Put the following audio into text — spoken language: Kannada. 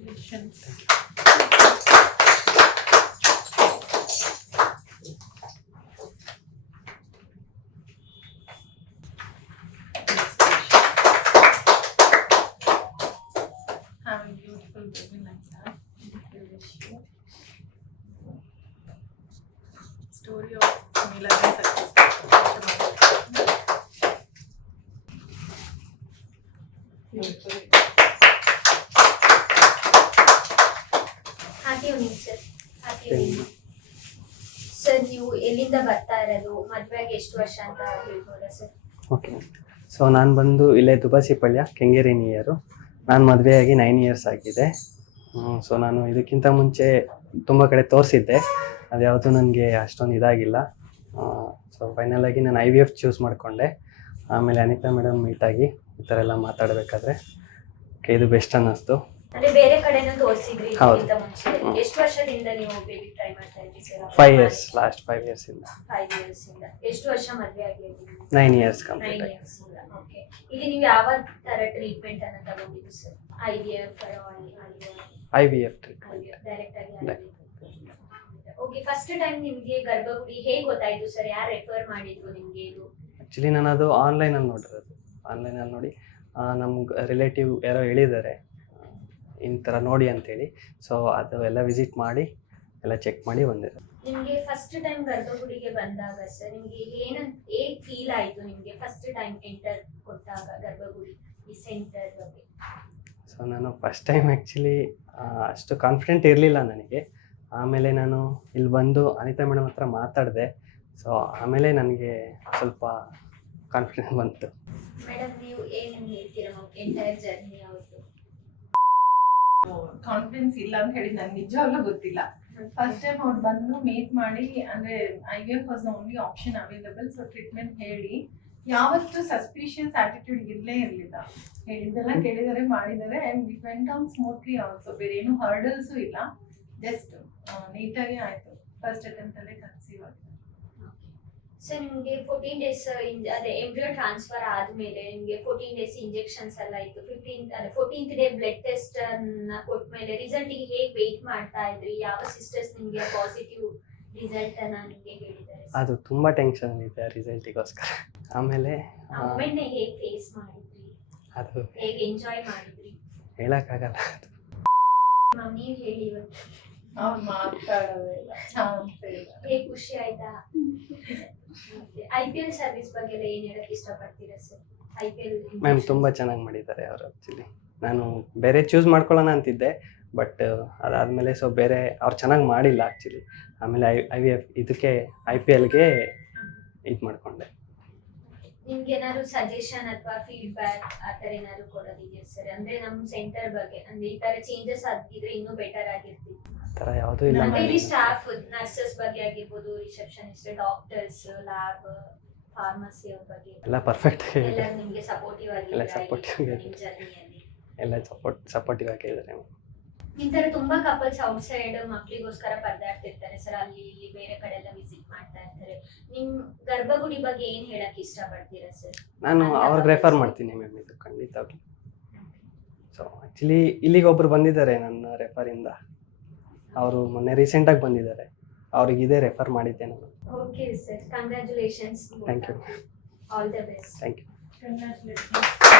Congratulations. Have a beautiful baby like that. You. Story of sir, ನೀವು ಎಲ್ಲಿಂದ ಬರ್ತಾ ಇರೋದು? ಎಷ್ಟು ವರ್ಷ ಅಂತ ಹೇಳ್ಬೋದಾ ಸರ್? ಓಕೆ ಸೊ ನಾನು ಬಂದು ಇಲ್ಲೇ ದುಬಾಸಿಪಳ್ಯ ಕೆಂಗೇರಿ ನಿಯರು ನಾನು ಮದುವೆಯಾಗಿ ನೈನ್ ಇಯರ್ಸ್ ಆಗಿದೆ. ಸೊ ನಾನು ಇದಕ್ಕಿಂತ ಮುಂಚೆ ತುಂಬ ಕಡೆ ತೋರಿಸಿದ್ದೆ. ಅದ್ಯಾವುದು ನನಗೆ ಅಷ್ಟೊಂದು ಇದಾಗಿಲ್ಲ. ಸೊ ಫೈನಲಾಗಿ ನಾನು ಐ ವಿ ಎಫ್ ಚೂಸ್ ಮಾಡಿಕೊಂಡೆ. ಆಮೇಲೆ ಅನಿತಾ ಮೇಡಮ್ ಮೀಟಾಗಿ ಈ ಥರ ಎಲ್ಲ ಮಾತಾಡಬೇಕಾದ್ರೆ ಇದು ಬೆಸ್ಟ್ ಅನ್ನಿಸ್ತು. ಕಡೆನೂ ತೋರಿಸಿದ್ರಿ ಹೌದು. ಇದಕ್ಕಿಂತ ಮುಂಚೆ. ಹ್ಮ್. ಎಷ್ಟು ವರ್ಷದಿಂದ ನೀವು ಬೇಬಿ ಟ್ರೈ ಮಾಡ್ತಾ ಇದ್ರಿ sir? Five years last five ಇಂದ. ಫೈವ್ ಇಯರ್ಸ್ ಇಂದ. ಎಷ್ಟು ವರ್ಷ ಮದ್ವೆ ಆಗಿದೆ ನೈನ್ ಇಯರ್ಸ್ ಕಂಪ್ಲೀಟ್ ನೈನ್ ಆಗಿ ಇಯರ್ಸ್ ಇಂದ. ಓಕೆ ಇಲ್ಲಿ ನೀವು ಯಾವ ತರ ಟ್ರೀಟ್ಮೆಂಟ್ ಅನ್ನ ತಗೊಂಡಿದ್ದು sir? I V F I V F treatment direct ಆಗಿ ಓಕೆ ಫಸ್ಟ್ ಟೈಮ್ ನಿಮ್ಗೆ ಗರ್ಭಗುಡಿ ಹೇಗೆ ಗೊತ್ತಾಯ್ತು ಸರ್? ಯಾರು ರೆಫರ್ ಮಾಡಿದ್ರು ನಿಮಗೆ ಇದು? ಆ್ಯಕ್ಚುಲಿ ನಾನು ಅದು ಆನ್ಲೈನಲ್ಲಿ ನೋಡಿರೋದು. ಆನ್ಲೈನಲ್ಲಿ ನೋಡಿ ನಮ್ಗೆ ರಿಲೇಟಿವ್ ಯಾರೋ ಹೇಳಿದ್ದಾರೆ. ಈ ಥರ ನೋಡಿ ಅಂತೇಳಿ. ಸೊ ಅದು ಎಲ್ಲ ವಿಸಿಟ್ ಮಾಡಿ ಎಲ್ಲ ಚೆಕ್ ಮಾಡಿ ಬಂದಿದ್ದು ನಿಮಗೆ ಫಸ್ಟ್ ಟೈಮ್ ಗರ್ಭಗುಡಿಗೆ ಬಂದಾಗ ಸರ್ ನಿಮಗೆ ಏನಂತ ಹೇಗ್ ಫೀಲ್ ಆಯಿತು ನಿಮಗೆ ಫಸ್ಟ್ ಟೈಮ್ ಎಂಟರ್ ಕೊಟ್ಟಾಗ ಗರ್ಭಗುಡಿ ಈ ಸೆಂಟರ್ ಬಗ್ಗೆ? ಸೊ ನಾನು ಫಸ್ಟ್ ಟೈಮ್ ಆ್ಯಕ್ಚುಲಿ ಅಷ್ಟು ಕಾನ್ಫಿಡೆಂಟ್ ಇರಲಿಲ್ಲ ನನಗೆ. ಆಮೇಲೆ ನಾನು ಇಲ್ಲಿ ಬಂದು ಅನಿತಾ ಮೇಡಮ್ ಹತ್ರ ಮಾತಾಡಿದೆ. ಸೊ ಆಮೇಲೆ ನನಗೆ ಸ್ವಲ್ಪ ಕಾನ್ಫಿಡೆನ್ಸ್ ಬಂತು. ಮೇಡಮ್ ನೀವು ಏನು ಹೇಳ್ತೀರಾ? ಎಂಟೈರ್ ಜರ್ನಿ ಕಾನ್ಫಿಡೆನ್ಸ್ ಇಲ್ಲ ಅಂತ ಹೇಳಿ ನಂಗೆ ನಿಜವಾಗ್ಲೂ ಗೊತ್ತಿಲ್ಲ. ಫಸ್ಟ್ ಟೈಮ್ ಅವ್ರು ಬಂದು ಮೀಟ್ ಮಾಡಿ, ಅಂದ್ರೆ I V F was only option available so treatment ಹೇಳಿ. ಯಾವತ್ತು ಸಸ್ಪಿಷಿಯಸ್ ಆಟಿಟ್ಯೂಡ್ ಇರಲೇ ಇರಲಿಲ್ಲ. ಹೇಳಿದ್ದೆಲ್ಲ ಕೇಳಿದರೆ ಮಾಡಿದರೆ and we went on smoothly also ಬೇರೆ ಏನು ಹರ್ಡಲ್ಸು ಇಲ್ಲ. ಜಸ್ಟ್ ನೀಟಾಗಿ ಆಯ್ತು. ಫಸ್ಟ್ ಅಟೆಂಪ್ಟ್ ಅಲ್ಲೇ ಕನ್ಸೀವ್ ಆಗಿದೆ. ಸರ್ ನಿಮಗೆ ಫೋರ್ಟೀನ್ ಡೇಸ್ ಅದೇ ಎಂಬ್ರಿಯೋ ಟ್ರಾನ್ಸ್ಫರ್ ಆದಮೇಲೆ ನಿಮಗೆ ಫೋರ್ಟೀನ್ ಡೇಸ್ ಇಂಜೆಕ್ಷನ್ಸ್ ಎಲ್ಲ ಇತ್ತು. ಫಿಫ್ಟೀನ್ ಅದೇ ಫೋರ್ಟೀನ್ತ್ ಡೇ ಬ್ಲಡ್ ಟೆಸ್ಟ್ ಅನ್ನ ಕೊಟ್ಮೇಲೆ ರಿಸಲ್ಟ್ಗೆ ಹೇಗೆ ವೆಯ್ಟ್ ಮಾಡ್ತಾ ಇದ್ರಿ? ಯಾವ ಸಿಸ್ಟರ್ಸ್ ನಿಮಗೆ ಪಾಸಿಟಿವ್ ರಿಸಲ್ಟ್ ಅನ್ನ ನಿಮಗೆ ಹೇಳಿದ್ದಾರೆ? ಅದು ತುಂಬಾ ಟೆನ್ಷನ್ ಇದೆ ರಿಸಲ್ಟಿಗೋಸ್ಕರ ಆಮೇಲೆ ಆಮೇಲೆ ಹೇಗೆ ಫೇಸ್ ಮಾಡಿದ್ರಿ? ಅದು ಹೇಗೆ ಎಂಜಾಯ್ ಮಾಡಿದ್ರಿ? ಹೇಳಕ್ಕಾಗಲ್ಲ ಅದು. ಮ್ಯಾಮ್ ನೀವು ಹೇಳಿ ಇವತ್ತು. ಅವ್ರು ಮಾತಾಡೋದೇ ಇಲ್ಲ. ಚಾನ್ಸ್ ಇಲ್ಲ ಹೇಗೆ ಖುಷಿ ಆಯ್ತಾ? ಐ ಪಿ ಎಲ್ ಸರ್ವಿಸ್ ಬಗ್ಗೆ ಎಲ್ಲ ಏನ್ ಹೇಳಕ್ ಇಷ್ಟಪಡ್ತೀರಾ sir I P L ma'am ತುಂಬ ಚೆನ್ನಾಗಿ ಮಾಡಿದ್ದಾರೆ ಅವರು ಆ್ಯಕ್ಚುಲಿ ನಾನು ಬೇರೆ ಚೂಸ್ ಮಾಡ್ಕೊಳ್ಳೋಣ ಅಂತಿದ್ದೆ ಬಟ್ ಅದಾದಮೇಲೆ ಸೊ ಬೇರೆ ಅವ್ರು ಚೆನ್ನಾಗಿ ಮಾಡಿಲ್ಲ ಆ್ಯಕ್ಚುಲಿ ಆಮೇಲೆ ಐ ಐ ವಿ ಎಫ್ ಇದಕ್ಕೆ ಐ ಪಿ ಎಲ್ಗೆ ಇದು ಮಾಡಿಕೊಂಡೆ. ನಿಮ್ಗೆ ಏನಾದ್ರು ಸಜೆಷನ್ ಅಥವಾ ಫೀಡ್ಬ್ಯಾಕ್ ಆ ಥರ ಏನಾದ್ರು ಕೊಡೋದಿದೆಯಾ ಸರ್ ಅಂದ್ರೆ ನಮ್ಮ ಸೆಂಟರ್ ಬಗ್ಗೆ ಅಂದ್ರೆ ಈ ತರ ಚೇಂಜಸ್ ಆಗಿದ್ರೆ ಇನ್ನೂ ಬೆಟರ್ ಆಗಿರ್ತಿತ್ತು ಥರ ಯಾವುದೂ ಇಲ್ಲ ಅಂದ್ರೆ ಇಲ್ಲಿ ಸ್ಟಾಫ್ ನರ್ಸಸ್ ಬಗ್ಗೆ ಆಗಿರ್ಬೋದು ರಿಸೆಪ್ಷನಿಸ್ಟ್ ಡಾಕ್ಟರ್ಸ್ ಲ್ಯಾಬ್ ಫಾರ್ಮಸಿ ಬಗ್ಗೆ. ಎಲ್ಲ ಪರ್ಫೆಕ್ಟ್ ಎಲ್ಲ ನಿಮಗೆ ಸಪೋರ್ಟಿವ್ ಎಲ್ಲ ಸಪೋರ್ಟಿವ್ ಆಗಿ. ಎಲ್ಲ ಸಪೋರ್ಟ್ ಸಪೋರ್ಟಿವ್ ಆಗಿದ್ದಾರೆ ಈ ಇಂತರ ತುಂಬಾ ಕಪಲ್ಸ್ ಔಟ್ ಸೈಡ್ ಮಕ್ಳಿಗೋಸ್ಕರ ಪರದಾಡ್ತಿರ್ತಾರೆ. ಸರ್ ಅಲ್ಲಿ ಇಲ್ಲಿ ಬೇರೆ ಕಡೆ ಎಲ್ಲ ವಿಸಿಟ್ ಮಾಡ್ತಾ ಇರ್ತಾರೆ. ನಿಮ್ ಗರ್ಭಗುಡಿ ಬಗ್ಗೆ ಏನ್ ಹೇಳಕ್ ಇಷ್ಟಪಡ್ತೀರಾ ಸರ್? ನಾನು ಅವ್ರಿಗೆ ರೆಫರ್ ಮಾಡ್ತೀನಿ ಮ್ಯಾಮ್ ಇದು ಖಂಡಿತವಾಗಿ ಸೊ ಆ್ಯಕ್ಚುಲಿ ಇಲ್ಲಿಗೆ ಒಬ್ರು ಬಂದಿದ್ದಾರೆ ನನ್ನ ರೆಫರಿಂದ ಅವರು ಮೊನ್ನೆ ರೀಸೆಂಟಾಗಿ ಬಂದಿದ್ದಾರೆ. ಅವ್ರಿಗೆ ಇದೇ ರೆಫರ್ ಮಾಡಿದ್ದೆ ನಾನು okay sir congratulations thank you all the best thank you Congratulations.